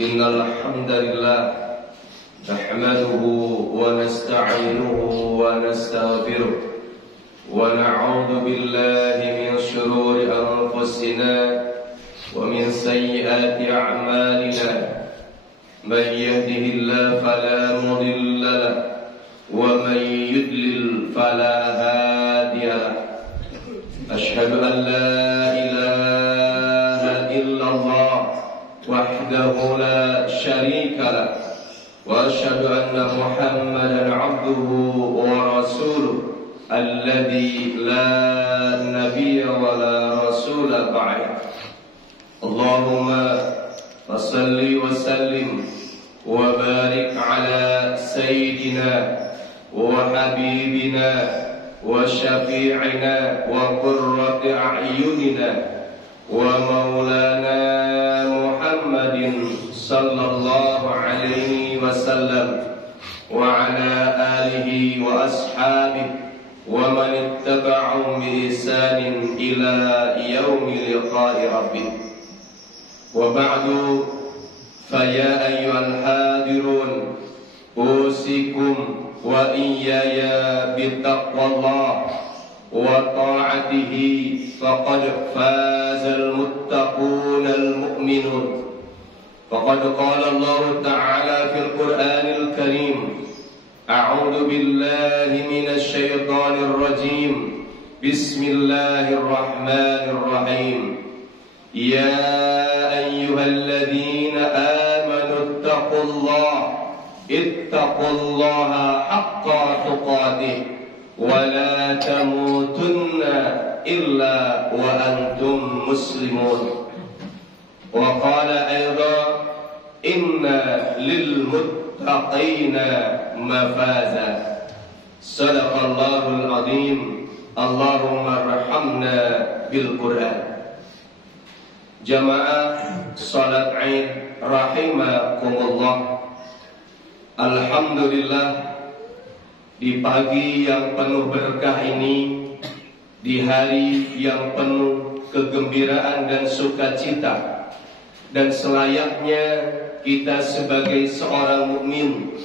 إن الحمد لله نحمده ونستعينه ونستغفره ونعوذ بالله من شرور أنفسنا ومن سيئات أعمالنا من يهده الله فلا مضل له ومن يضلل فلا هادي له أشهد أن لا إله إلا الله وحده لا شريك له وأشهد أن محمدا عبده ورسوله الذي لا نبي ولا رسول بعده اللهم فصل وسلم وبارك على سيدنا وحبيبنا وشفيعنا وقرة أعيننا ومولانا محمد صلى الله عليه وسلم وعلى آله وأصحابه ومن اتبعهم بإحسان إلى يوم لقاء ربه وبعد فيا أيها الحاضرون أوصيكم وإياي بتقوى الله وطاعته فقد فاز المتقون المؤمنون فقد قال الله تعالى في القرآن الكريم أعوذ بالله من الشيطان الرجيم بسم الله الرحمن الرحيم يا أيها الذين آمنوا اتقوا الله حق تقاته ولا تموتن إلا وأنتم مسلمون وقال أيضا إن للمتقين مفازا صدق الله العظيم اللهم ارحمنا بالقرآن Jamaah salat Id rahimakumullah. Alhamdulillah, di pagi yang penuh berkah ini, di hari yang penuh kegembiraan dan sukacita, dan selayaknya kita sebagai seorang mukmin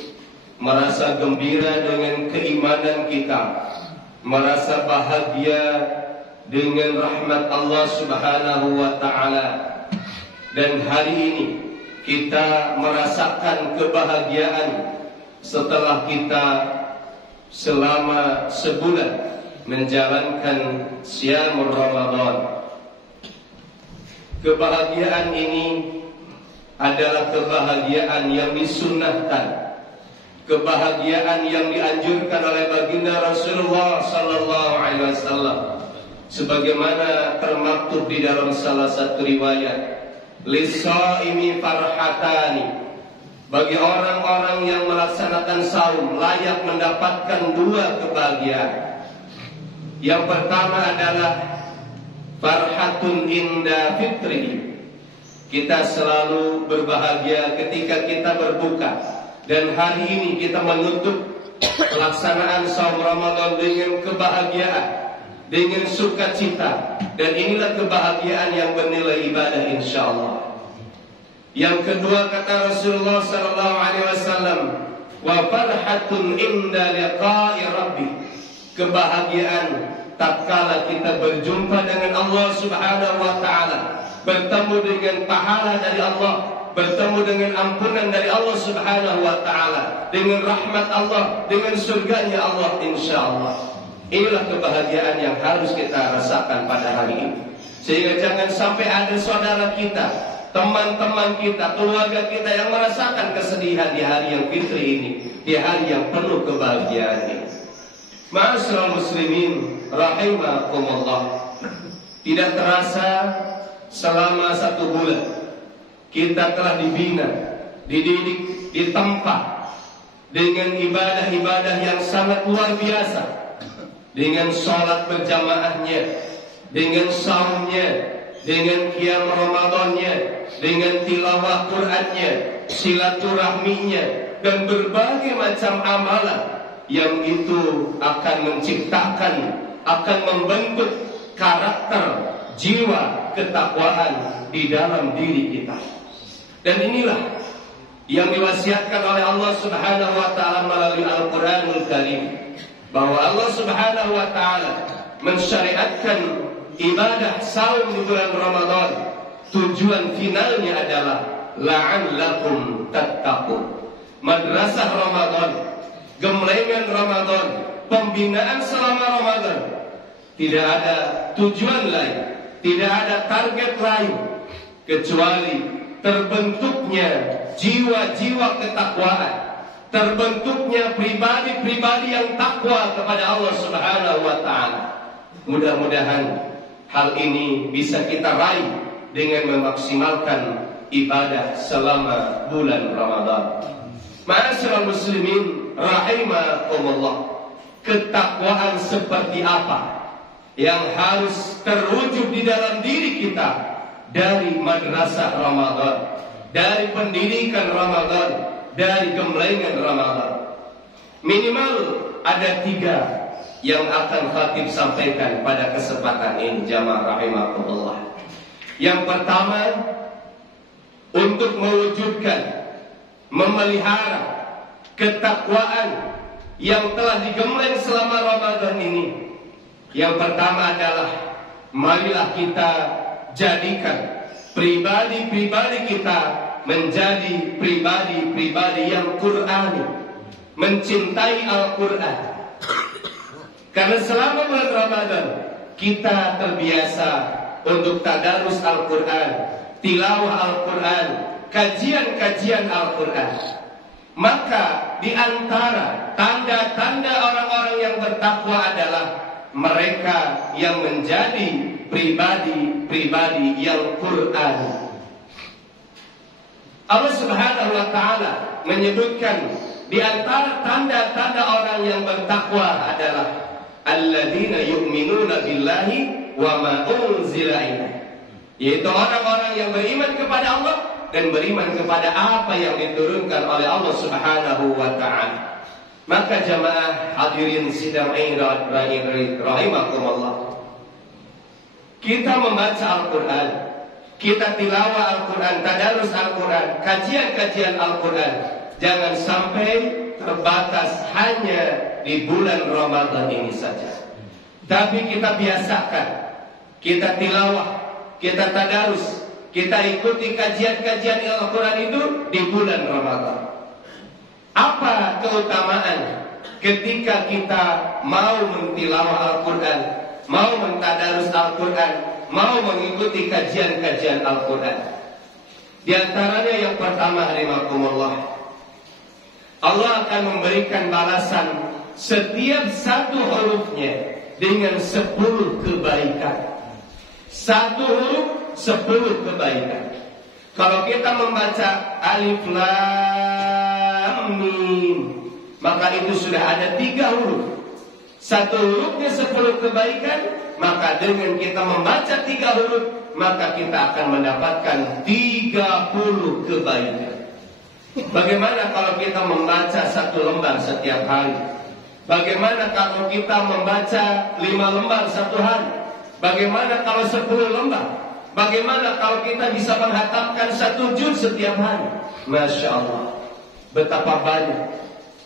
merasa gembira dengan keimanan kita, merasa bahagia dengan rahmat Allah Subhanahu wa ta'ala. Dan hari ini kita merasakan kebahagiaan setelah kita selama sebulan menjalankan Siyamul Ramadan. Kebahagiaan ini adalah kebahagiaan yang disunnahkan, kebahagiaan yang dianjurkan oleh baginda Rasulullah sallallahu alaihi wasallam, sebagaimana termaktub di dalam salah satu riwayat, lisaimi farhatani, bagi orang-orang yang melaksanakan saum layak mendapatkan dua kebahagiaan. Yang pertama adalah farhatun inda fitri, kita selalu berbahagia ketika kita berbuka, dan hari ini kita menutup pelaksanaan saum Ramadan dengan kebahagiaan, dengan sukacita, dan inilah kebahagiaan yang bernilai ibadah insyaallah. Yang kedua, kata Rasulullah sallallahu alaihi wasallam, wa farhatun inda liqa'i rabbi, kebahagiaan tatkala kita berjumpa dengan Allah Subhanahu wa taala, bertemu dengan pahala dari Allah, bertemu dengan ampunan dari Allah Subhanahu wa taala, dengan rahmat Allah, dengan surganya Allah insyaallah. Inilah kebahagiaan yang harus kita rasakan pada hari ini. Sehingga jangan sampai ada saudara kita, teman-teman kita, keluarga kita yang merasakan kesedihan di hari yang fitri ini, di hari yang penuh kebahagiaan ini. Ma'asyiral muslimin rahimakumullah, tidak terasa selama 1 bulan kita telah dibina, dididik, ditempa dengan ibadah-ibadah yang sangat luar biasa, dengan sholat berjamaahnya, dengan saumnya, dengan qiyam Ramadannya, dengan tilawah Qur'annya, silaturahminya, dan berbagai macam amalan yang itu akan menciptakan, akan membentuk karakter, jiwa ketakwaan di dalam diri kita. Dan inilah yang diwasiatkan oleh Allah Subhanahu wa taala melalui Al-Qur'anul Karim, bahwa Allah Subhanahu wa taala mensyariatkan ibadah saum di bulan Ramadan. Tujuan finalnya adalah la'allakum tattaqun. Madrasah Ramadan, gemlengan Ramadan, pembinaan selama Ramadan, tidak ada tujuan lain, tidak ada target lain kecuali terbentuknya jiwa-jiwa ketakwaan, terbentuknya pribadi-pribadi yang takwa kepada Allah Subhanahu wa taala. Mudah-mudahan hal ini bisa kita raih dengan memaksimalkan ibadah selama bulan Ramadan. Ma'asyiral muslimin rahimakumullah, ketakwaan seperti apa yang harus terwujud di dalam diri kita dari madrasah Ramadan, dari pendidikan Ramadan, dari gemblengan Ramadan? Minimal ada 3 yang akan khatib sampaikan pada kesempatan ini, jamaah rahimakumullah. Yang pertama, untuk mewujudkan, memelihara ketakwaan yang telah digembleng selama Ramadan ini, yang pertama adalah marilah kita jadikan pribadi-pribadi kita menjadi pribadi-pribadi yang Qur'ani, mencintai Al-Quran. Karena selama bulan Ramadan kita terbiasa untuk tadarus Al-Quran, tilawah Al-Quran, kajian-kajian Al-Quran. Maka di antara tanda-tanda orang-orang yang bertakwa adalah mereka yang menjadi pribadi-pribadi yang Qur'an. Allah Subhanahu wa taala menyebutkan di antara tanda-tanda orang yang bertakwa adalah alladzina yu'minuna billahi wa ma unzila ilaihi, yaitu orang-orang yang beriman kepada Allah dan beriman kepada apa yang diturunkan oleh Allah Subhanahu wa taala. Maka jamaah hadirin sidang rahimakumullah, kita membaca Al-Quran, kita tilawah Al-Quran, tadarus Al-Quran, kajian-kajian Al-Quran, jangan sampai terbatas hanya di bulan Ramadan ini saja. Tapi kita biasakan, kita tilawah, kita tadarus, kita ikuti kajian-kajian Al-Quran itu di bulan Ramadan. Apa keutamaan ketika kita mau mentilawah Al-Quran, mau mentadarus Al-Quran, mau mengikuti kajian-kajian Al-Quran? Di antaranya yang pertama, rahimakumullah, Allah akan memberikan balasan setiap satu hurufnya dengan 10 kebaikan. Satu huruf 10 kebaikan. Kalau kita membaca Alif Lam Mim, maka itu sudah ada 3 huruf. Satu hurufnya 10 kebaikan, maka dengan kita membaca 3 huruf, maka kita akan mendapatkan 30 kebaikan. Bagaimana kalau kita membaca 1 lembar setiap hari? Bagaimana kalau kita membaca 5 lembar 1 hari? Bagaimana kalau 10 lembar? Bagaimana kalau kita bisa menghatamkan 1 juz setiap hari? Masya Allah, betapa banyak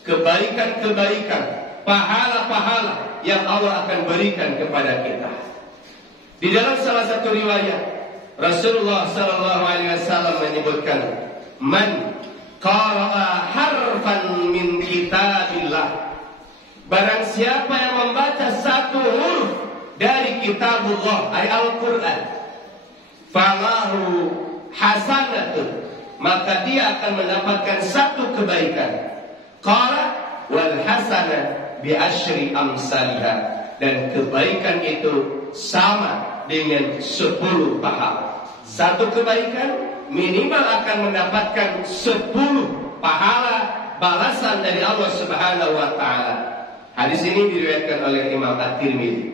kebaikan-kebaikan, pahala-pahala yang Allah akan berikan kepada kita. Di dalam salah satu riwayat, Rasulullah SAW menyebutkan, man qara'a harfan min kitabillah, barang siapa yang membaca 1 huruf dari kitabullah, ay Al-Quran, falahu hasanatun, maka dia akan mendapatkan 1 kebaikan. Qara wal hasanah bi asyri amsalha, dan kebaikan itu sama dengan 10 pahala. 1 kebaikan minimal akan mendapatkan 10 pahala balasan dari Allah Subhanahu wa taala. Hadis ini diriwayatkan oleh Imam At-Tirmidzi.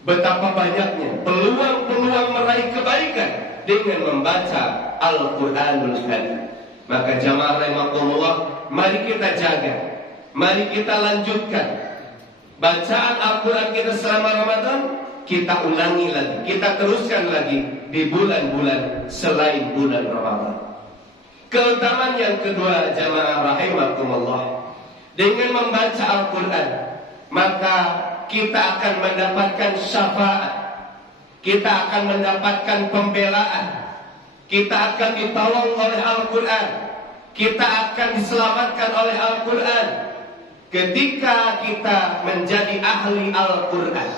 Betapa banyaknya peluang-peluang meraih kebaikan dengan membaca Al-Quranul Karim. Maka jamaah rahimakumullah, mari kita jaga, mari kita lanjutkan bacaan Al-Quran kita selama Ramadan. Kita ulangi lagi, kita teruskan lagi di bulan-bulan selain bulan Ramadan. Keutamaan yang kedua, jamaah rahimakumullah, dengan membaca Al-Quran maka kita akan mendapatkan syafaat, kita akan mendapatkan pembelaan, kita akan ditolong oleh Al-Quran, kita akan diselamatkan oleh Al-Quran ketika kita menjadi ahli Al-Quran.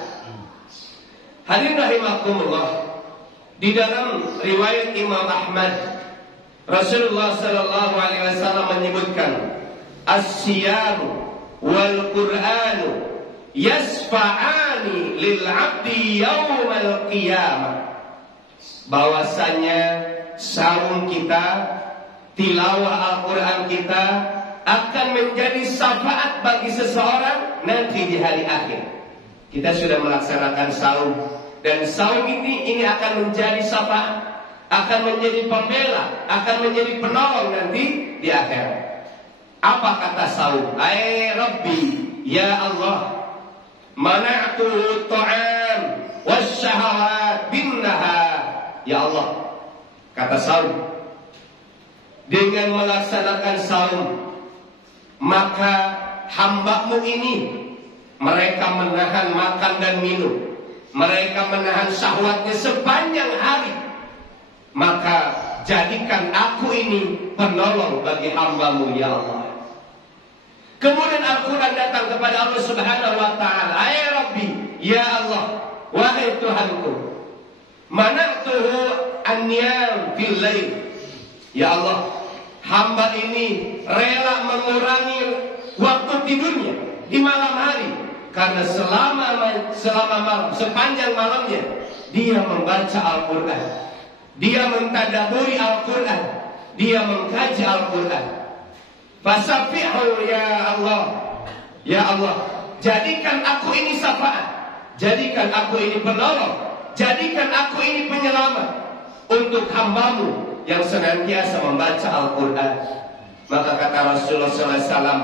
Hadirin rahimakumullah, di dalam riwayat Imam Ahmad, Rasulullah sallallahu alaihi wasallam menyebutkan as-siyam wal Qur'anu yasfa'ani lil 'abdi yaumal qiyamah. Bahwasanya saum kita, tilawah Al-Quran kita akan menjadi syafaat bagi seseorang nanti di hari akhir. Kita sudah melaksanakan saum, dan saum ini akan menjadi syafaat, akan menjadi pembela, akan menjadi penolong nanti di akhirat. Apa kata saum? Ai Rabbi, ya Allah, mana'tu ta'am wasyahawat bin nahar. Ya Allah, kata saum, dengan melaksanakan saum maka hamba-Mu ini mereka menahan makan dan minum, mereka menahan syahwatnya sepanjang hari. Maka jadikan aku ini penolong bagi hamba-Mu, ya Allah. Kemudian Al-Quran datang kepada Allah Subhanahu wa ta'ala. Ay Rabbi, ya Allah, wahai Tuhanku, mana'tuhu an-niyam fil lail. Ya Allah, hamba ini rela mengurangi waktu tidurnya di malam hari, karena selama malam, sepanjang malamnya dia membaca Al-Quran, dia mentadaburi Al-Quran, dia mengkaji Al-Quran. Fasafihu ya Allah, ya Allah, jadikan aku ini syafaat, jadikan aku ini penolong, jadikan aku ini penyelamat untuk hamba-Mu yang senantiasa membaca Al-Quran. Maka kata Rasulullah SAW,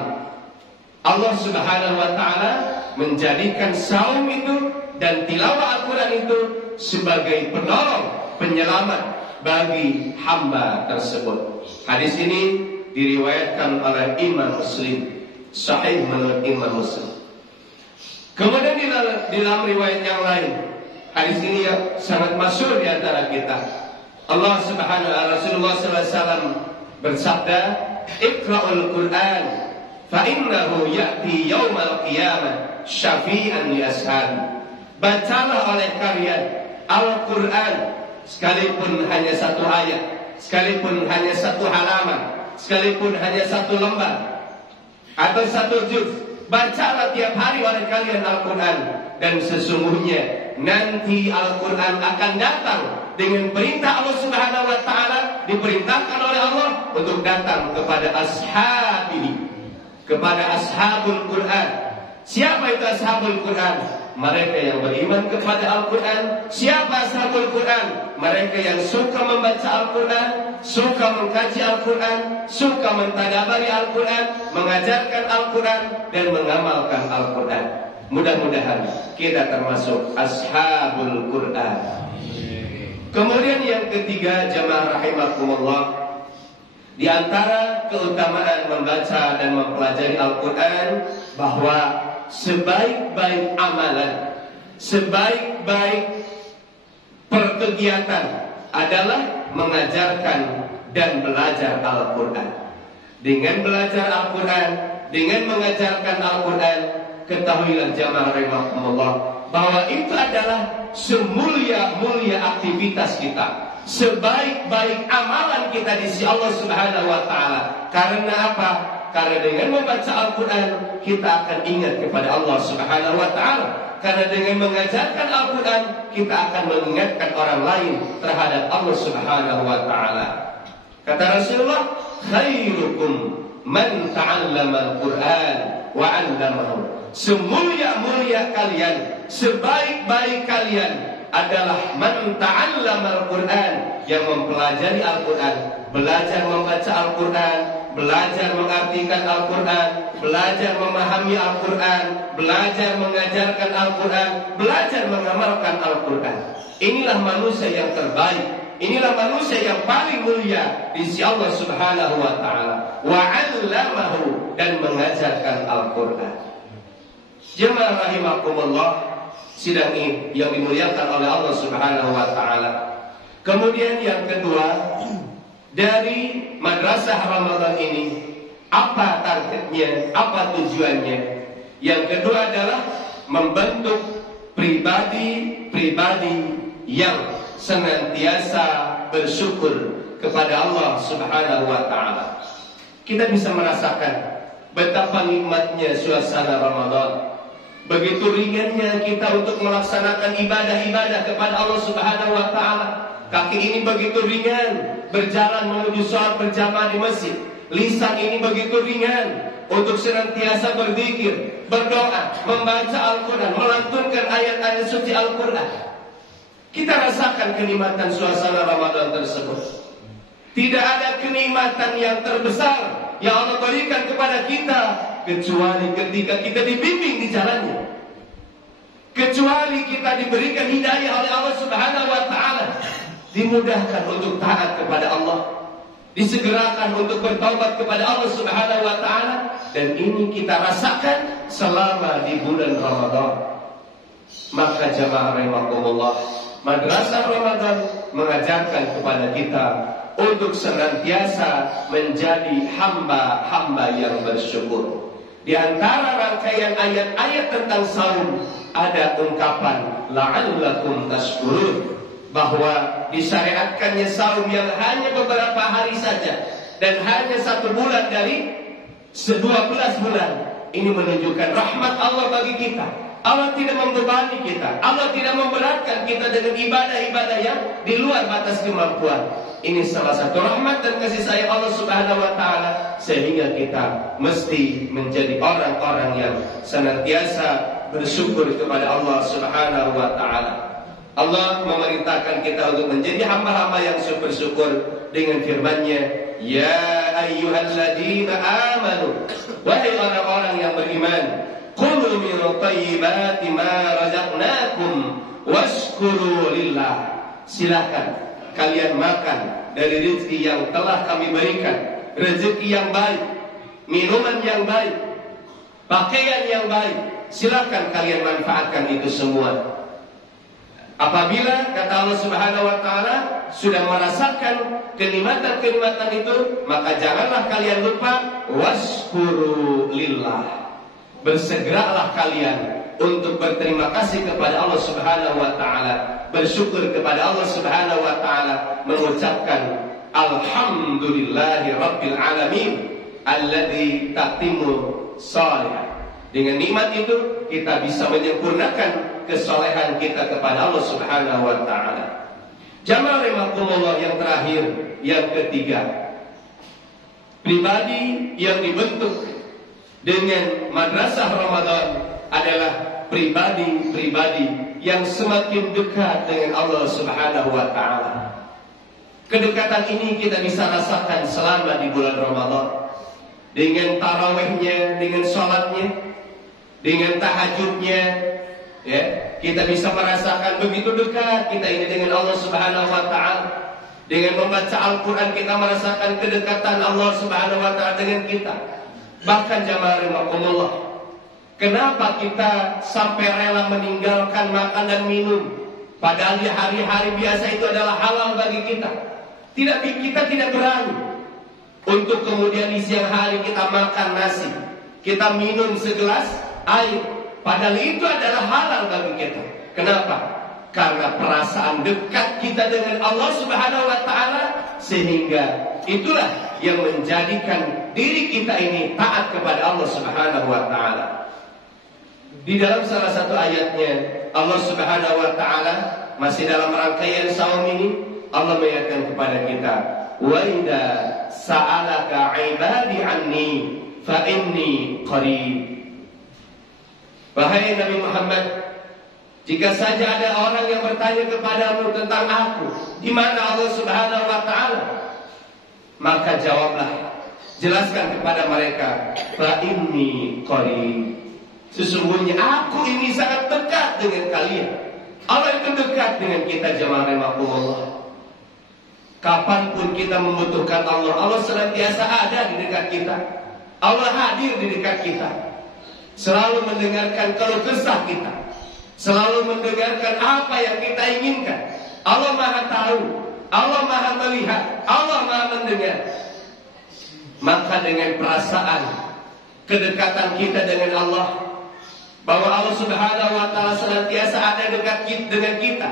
Allah Subhanahu wa ta'ala menjadikan saum itu dan tilawah Al-Quran itu sebagai penolong, penyelamat bagi hamba tersebut. Hadis ini diriwayatkan oleh Imam Muslim, sahih menurut Imam Muslim. Kemudian di dalam riwayat yang lain, hadis ini yang sangat masyhur di antara kita, Allah Subhanahu wa ta'ala, Rasulullah SAW bersabda, Iqra'ul Quran fa innahu ya'ti yaumal qiyamah syafi'an li ashabi. Bacalah oleh kalian Al-Quran, sekalipun hanya satu ayat, sekalipun hanya satu halaman, sekalipun hanya satu lembar atau satu juz, bacalah tiap hari oleh kalian Al-Quran. Dan sesungguhnya nanti Al-Quran akan datang dengan perintah Allah Subhanahu wa ta'ala, diperintahkan oleh Allah untuk datang kepada ashabihi, kepada ashabul Quran. Siapa itu ashabul Quran? Mereka yang beriman kepada Al-Quran. Siapa ashabul Quran? Mereka yang suka membaca Al-Quran, suka mengkaji Al-Quran, suka mentadabari Al-Quran, mengajarkan Al-Quran, dan mengamalkan Al-Quran. Mudah-mudahan kita termasuk ashabul Quran. Kemudian yang ketiga, jamaah rahimakumullah, di antara keutamaan membaca dan mempelajari Al-Quran, bahwa sebaik-baik amalan, sebaik-baik perkegiatan adalah mengajarkan dan belajar Al-Quran. Dengan belajar Al-Quran, dengan mengajarkan Al-Quran, ketahuilah jamaah rahimakumullah, bahwa itu adalah semulia-mulia aktivitas kita, sebaik-baik amalan kita di sisi Allah Subhanahu wa ta'ala. Karena apa? Karena dengan membaca Al-Quran kita akan ingat kepada Allah Subhanahu wa ta'ala. Karena dengan mengajarkan Al-Quran kita akan mengingatkan orang lain terhadap Allah Subhanahu wa ta'ala. Kata Rasulullah, khairukum man ta'allama Al-Quran wa 'allamahu. Semulia-mulia kalian, sebaik-baik kalian adalah man ta'allama Al-Quran, yang mempelajari Al-Quran, belajar membaca Al-Quran, belajar mengartikan Al-Quran, belajar memahami Al-Quran, belajar mengajarkan Al-Quran, belajar mengamalkan Al-Quran. Inilah manusia yang terbaik, inilah manusia yang paling mulia di sisi Allah Subhanahu wa taala. Wa 'allamahu, dan mengajarkan Al-Qur'an. Jemaah rahimakumullah, sidang ini yang dimuliakan oleh Allah Subhanahu wa taala. Kemudian yang kedua, dari madrasah Ramadan ini, apa targetnya, apa tujuannya? Yang kedua adalah membentuk pribadi-pribadi yang senantiasa bersyukur kepada Allah Subhanahu wa taala. Kita bisa merasakan betapa nikmatnya suasana Ramadan. Begitu ringannya kita untuk melaksanakan ibadah-ibadah kepada Allah Subhanahu wa taala. Kaki ini begitu ringan berjalan menuju sholat berjamaah di masjid. Lisan ini begitu ringan untuk senantiasa berzikir, berdoa, membaca Al-Quran, melantunkan ayat-ayat suci Al-Quran. Kita rasakan kenikmatan suasana Ramadan tersebut. Tidak ada kenikmatan yang terbesar yang Allah berikan kepada kita kecuali ketika kita dibimbing di jalannya, kecuali kita diberikan hidayah oleh Allah Subhanahu wa taala, dimudahkan untuk taat kepada Allah, disegerakan untuk bertaubat kepada Allah Subhanahu wa taala. Dan ini kita rasakan selama di bulan Ramadan. Maka jamaah rahimakumullah, madrasah Ramadan mengajarkan kepada kita untuk senantiasa menjadi hamba-hamba yang bersyukur. Di antara rangkaian ayat-ayat tentang saum ada ungkapan la'allakum tashkurun, bahwa disyariatkannya saum yang hanya beberapa hari saja dan hanya 1 bulan dari 12 bulan. Ini menunjukkan rahmat Allah bagi kita. Allah tidak membebani kita, Allah tidak memberatkan kita dengan ibadah-ibadah yang di luar batas kemampuan. Ini salah satu rahmat dan kasih sayang Allah Subhanahu wa taala, sehingga kita mesti menjadi orang-orang yang senantiasa bersyukur kepada Allah Subhanahu wa taala. Allah memerintahkan kita untuk menjadi hamba-hamba yang bersyukur dengan firman-Nya, ya ayyuhalladzina amanu, wahai orang-orang yang beriman, qulu min thayyibati ma razaqnakum washkuru lillah. Silakan kalian makan dari rezeki yang telah kami berikan, rezeki yang baik, minuman yang baik, pakaian yang baik. Silakan kalian manfaatkan itu semua. Apabila kata Allah Subhanahu wa taala sudah merasakan kenikmatan-kenikmatan itu, maka janganlah kalian lupa washkuru lillah. Bersegeralah kalian untuk berterima kasih kepada Allah Subhanahu wa taala, bersyukur kepada Allah Subhanahu wa taala, mengucapkan alhamdulillahi rabbil alamin alladzi tatimmu salihah. Dengan nikmat itu kita bisa menyempurnakan kesolehan kita kepada Allah Subhanahu wa taala. Jamaah rahimakumullah, yang terakhir, yang ketiga, pribadi yang dibentuk dengan madrasah Ramadan adalah pribadi-pribadi yang semakin dekat dengan Allah Subhanahu wa taala. Kedekatan ini kita bisa rasakan selama di bulan Ramadan, dengan tarawihnya, dengan sholatnya, dengan tahajudnya, ya, kita bisa merasakan begitu dekat kita ini dengan Allah Subhanahu wa taala. Dengan membaca Al-Quran kita merasakan kedekatan Allah Subhanahu wa taala dengan kita. Bahkan jamaah rahimakumullah, kenapa kita sampai rela meninggalkan makan dan minum, padahal di hari-hari biasa itu adalah halal bagi kita? Kita tidak berani untuk kemudian di siang hari kita makan nasi, kita minum segelas air, padahal itu adalah halal bagi kita. Kenapa? Karena perasaan dekat kita dengan Allah Subhanahu wa taala, sehingga itulah yang menjadikan diri kita ini taat kepada Allah Subhanahu wa taala. Di dalam salah satu ayatnya Allah Subhanahu wa taala, masih dalam rangkaian saum ini, Allah menyatakan kepada kita, wa idza sa'alaka 'ibadi 'anni fa inni qarib. Wahai Nabi Muhammad, jika saja ada orang yang bertanya kepadamu tentang aku, di mana Allah Subhanahu wa taala, maka jawablah, jelaskan kepada mereka, fa inni qarib. Sesungguhnya aku ini sangat dekat dengan kalian. Allah itu dekat dengan kita, jamaah rahimakumullah. Kapanpun kita membutuhkan Allah, Allah senantiasa ada di dekat kita. Allah hadir di dekat kita, selalu mendengarkan keluh kesah kita, selalu mendengarkan apa yang kita inginkan. Allah Maha tahu, Allah Maha melihat, Allah Maha mendengar. Maka dengan perasaan kedekatan kita dengan Allah, bahwa Allah Subhanahu wa taala senantiasa ada dekat dengan kita,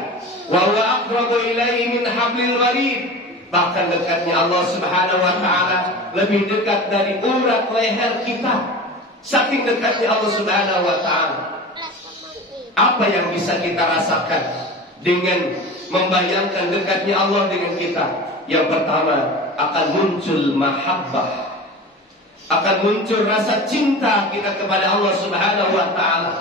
wa huwa aqrabu ilaihi min hablil warid. Bahkan dekatnya Allah Subhanahu wa taala lebih dekat dari urat leher kita. Saking dekatnya Allah Subhanahu wa taala. Apa yang bisa kita rasakan dengan membayangkan dekatnya Allah dengan kita? Yang pertama, akan muncul mahabbah, akan muncul rasa cinta kita kepada Allah Subhanahu wa taala.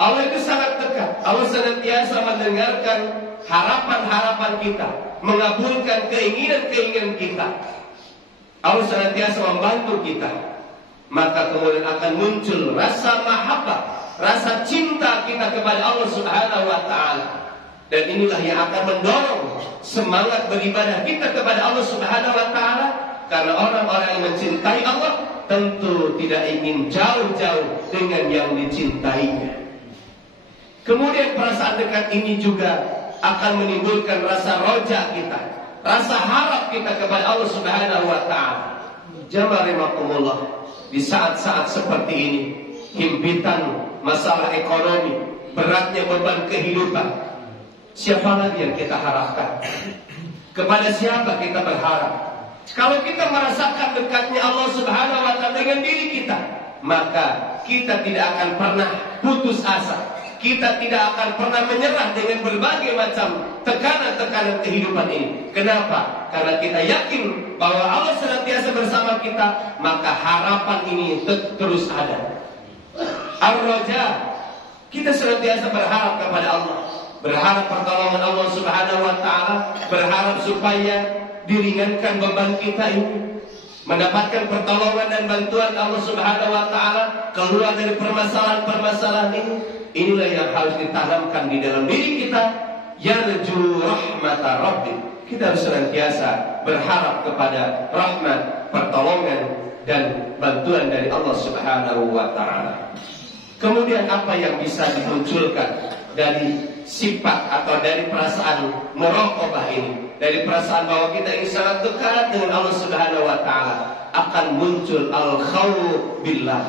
Allah itu sangat dekat. Allah senantiasa mendengarkan harapan-harapan kita, mengabulkan keinginan-keinginan kita. Allah senantiasa membantu kita. Maka kemudian akan muncul rasa mahabbah, rasa cinta kita kepada Allah Subhanahu wa taala. Dan inilah yang akan mendorong semangat beribadah kita kepada Allah Subhanahu wa taala. Karena orang-orang yang mencintai Allah tentu tidak ingin jauh-jauh dengan yang dicintainya. Kemudian perasaan dekat ini juga akan menimbulkan rasa roja kita, rasa harap kita kepada Allah Subhanahu wa taala. Jamaah rahimakumullah, di saat-saat seperti ini, himpitan masalah ekonomi, beratnya beban kehidupan, siapa lagi yang kita harapkan? Kepada siapa kita berharap? Kalau kita merasakan dekatnya Allah Subhanahu wa taala dengan diri kita, maka kita tidak akan pernah putus asa. Kita tidak akan pernah menyerah dengan berbagai macam tekanan-tekanan kehidupan ini. Kenapa? Karena kita yakin bahwa Allah senantiasa bersama kita, maka harapan ini terus ada. Ar-Raja, kita senantiasa berharap kepada Allah, berharap pertolongan Allah Subhanahu wa taala, berharap supaya diringankan beban kita ini, mendapatkan pertolongan dan bantuan Allah Subhanahu wa taala, keluar dari permasalahan-permasalahan ini. Inilah yang harus ditanamkan di dalam diri kita. Yarju rahmata rabbik. Kita harus senantiasa berharap kepada rahmat, pertolongan dan bantuan dari Allah Subhanahu wa taala. Kemudian apa yang bisa dimunculkan dari sifat atau dari perasaan muraqabah ini, dari perasaan bahwa kita ini sangat dekat dengan Allah Subhanahu wa taala, akan muncul al-khawf billah,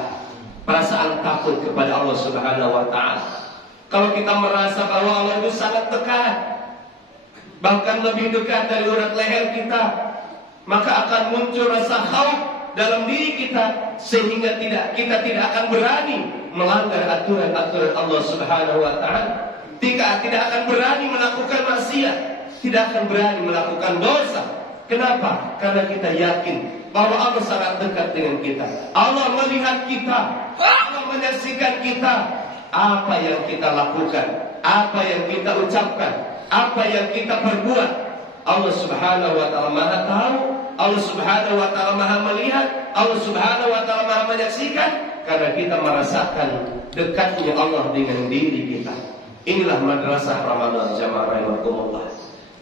perasaan takut kepada Allah Subhanahu wa taala. Kalau kita merasa bahwa Allah itu sangat dekat, bahkan lebih dekat dari urat leher kita, maka akan muncul rasa khauf dalam diri kita, sehingga kita tidak akan berani melanggar aturan-aturan Allah Subhanahu wa taala. Tidak akan berani melakukan maksiat, tidak akan berani melakukan dosa. Kenapa? Karena kita yakin bahwa Allah sangat dekat dengan kita. Allah melihat kita, Allah menyaksikan kita. Apa yang kita lakukan, apa yang kita ucapkan, apa yang kita perbuat, Allah Subhanahu wa taala Maha tahu, Allah Subhanahu wa taala Maha melihat, Allah Subhanahu wa taala Maha menyaksikan. Karena kita merasakan dekatnya Allah dengan diri kita. Inilah madrasah Ramadan, jamaah rahimakumullah.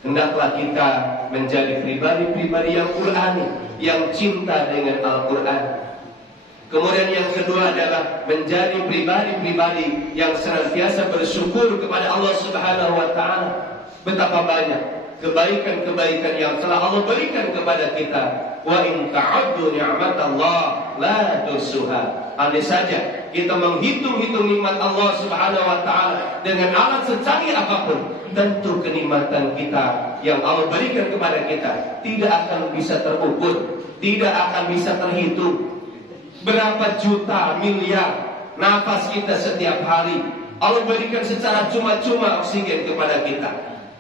Hendaklah kita menjadi pribadi-pribadi yang Qur'ani, yang cinta dengan Al-Quran. Kemudian yang kedua adalah menjadi pribadi-pribadi yang senantiasa bersyukur kepada Allah Subhanahu wa taala. Betapa banyak kebaikan-kebaikan yang telah Allah berikan kepada kita. Wa in ta'uddu ni'matallah la tuhsuha. Andai saja kita menghitung-hitung nikmat Allah Subhanahu wa taala dengan alat secanggih apapun, tentu kenikmatan kita yang Allah berikan kepada kita tidak akan bisa terukur, tidak akan bisa terhitung. Berapa juta miliar nafas kita setiap hari Allah berikan secara cuma-cuma oksigen kepada kita.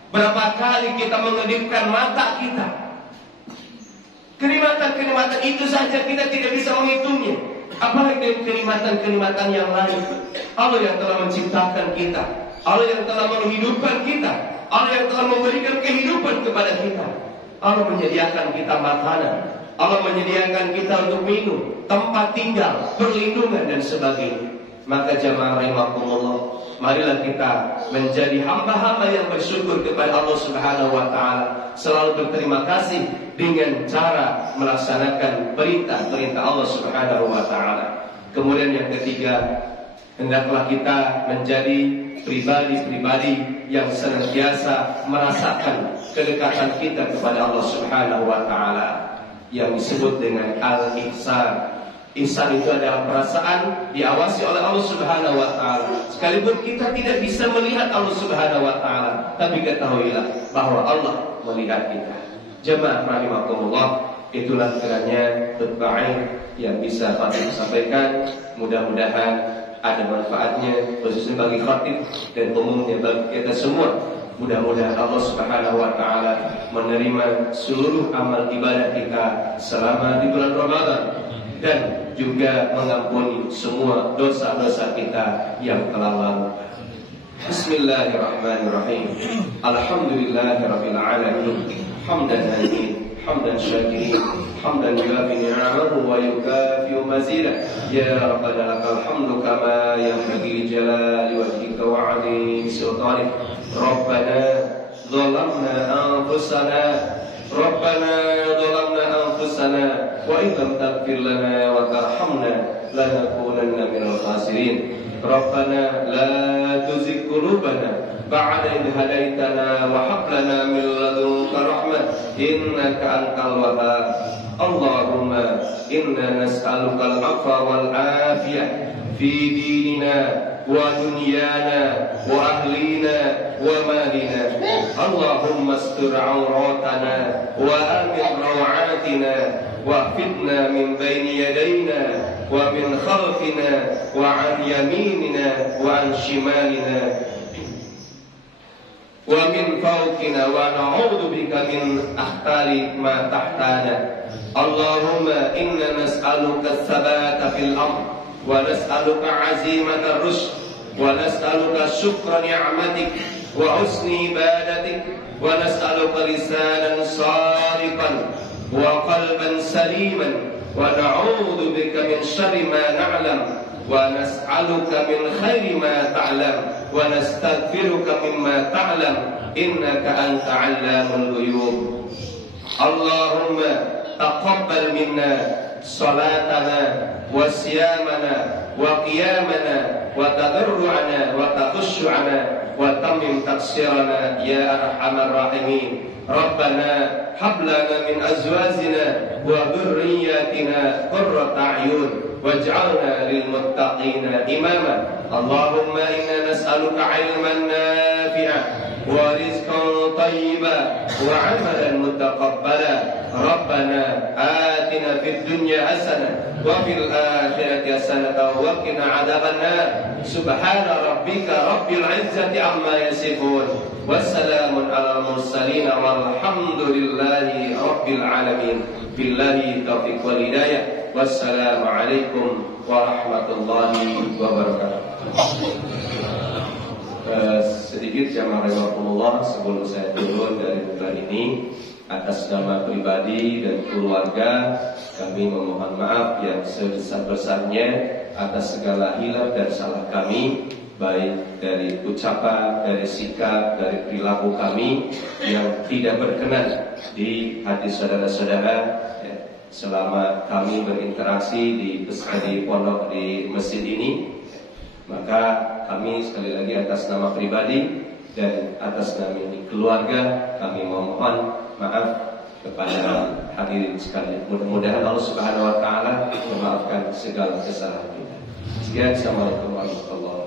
Berapa kali kita mengedipkan mata kita. Kenikmatan-kenikmatan itu saja kita tidak bisa menghitungnya. Apalagi dengan kenikmatan-kenikmatan yang lain. Allah yang telah menciptakan kita, Allah yang telah menghidupkan kita, Allah yang telah memberikan kehidupan kepada kita. Allah menyediakan kita makanan, Allah menyediakan kita untuk minum, tempat tinggal, perlindungan dan sebagainya. Maka jamaah rahimakumullah, marilah kita menjadi hamba-hamba yang bersyukur kepada Allah Subhanahu wa taala, selalu berterima kasih dengan cara melaksanakan perintah-perintah Allah Subhanahu wa taala. Kemudian yang ketiga, hendaklah kita menjadi pribadi-pribadi yang senantiasa merasakan kedekatan kita kepada Allah Subhanahu wa taala, yang disebut dengan al-ihsan. Ihsan itu adalah perasaan diawasi oleh Allah Subhanahu wa taala. Sekalipun kita tidak bisa melihat Allah Subhanahu wa taala, tapi ketahuilah bahwa Allah melihat kita. Jemaah rahimakumullah, itulah kiranya khutbah yang bisa Fatih sampaikan. Mudah-mudahan ada manfaatnya, khususnya bagi khatib dan umumnya bagi kita semua. Mudah-mudahan Allah Subhanahu wa taala menerima seluruh amal ibadah kita selama di bulan Ramadan, dan juga mengampuni semua dosa-dosa kita yang telah lalu. Bismillahirrahmanirrahim. Alhamdulillahirabbil alamin. Hamdan haniin, hamdan syakirin, hamdan yuafi ni'amahu wa yukafi mazidah. Ya Rabbana lakal hamdu kama yanbaghi li jalali wajhika wa 'azimi sultanik. Rabbana zalamna anfusana, Rabbana zalamna anfusana wa in lam taghfir lana wa tarhamna lanakunanna minal khasirin. Rabbana la tuzigh qulubana ba'da idh hadaitana wa hab lana min ladunka rahmah innaka antal wahhab. Allahumma inna nas'aluka al-'afwa wal 'afiyah fi dinina wa dunyana wa ahlina wa malina. Allahumma astur 'auratana wa amin rawatina wa fitna min bayni yadayna wa min khalfina wa 'an yaminina wa 'an shimalina wa min fawqina wa na'udzu bika min akhtali ma tahtana. Allahumma inna nas'aluka ats-tsabata fil amr wa nas'aluka 'azimata ar-rushd wa nas'aluka syukra ni'matik wa husni ibadatik wa nas'aluka lisanan shadiqan wa qalban saliman wa na'udzu bika min syarri ma na'lam wa nas'aluka min khairi ma ta'lam wa nastaghfiruka mimma ta'lam innaka anta 'allamul ghuyub. Allahumma taqabbal minna salatana wa siyamana wa qiyamana wa tadarru'ana wa takhushu'ana wa tammim taqsirana ya arhamar rahimin. Rabbana hab lana min azwajina wa dhurriyyatina qurrata a'yun waj'alna lil muttaqina imama. Allahumma inna nas'aluka 'ilman nafi'an wa rizqan tayyiban wa 'amalan mutaqabbala. Rabbana atina fid dunya hasanah wa fil akhirati hasanah wa qina 'adzabannar. Subhana rabbika rabbil 'izzati 'amma yasifun. Wassalamun 'alal mursalin walhamdulillahi rabbil alamin. Billahi taufiq wal hidayah. Wassalamu alaikum warahmatullahi wabarakatuh. Sedikit jamaah rahimakumullah, sebelum saya turun dari bulan ini, atas nama pribadi dan keluarga kami memohon maaf yang sebesar-besarnya atas segala hilaf dan salah kami, baik dari ucapan, dari sikap, dari perilaku kami yang tidak berkenan di hati saudara-saudara ya, selama kami berinteraksi di pondok di masjid ini. Maka kami sekali lagi atas nama pribadi dan atas nama keluarga kami memohon maaf kepada hadirin sekalian. Mudah-mudahan Allah Subhanahu wa taala memaafkan segala kesalahan kita. Sekian, assalamualaikum warahmatullahi wabarakatuh.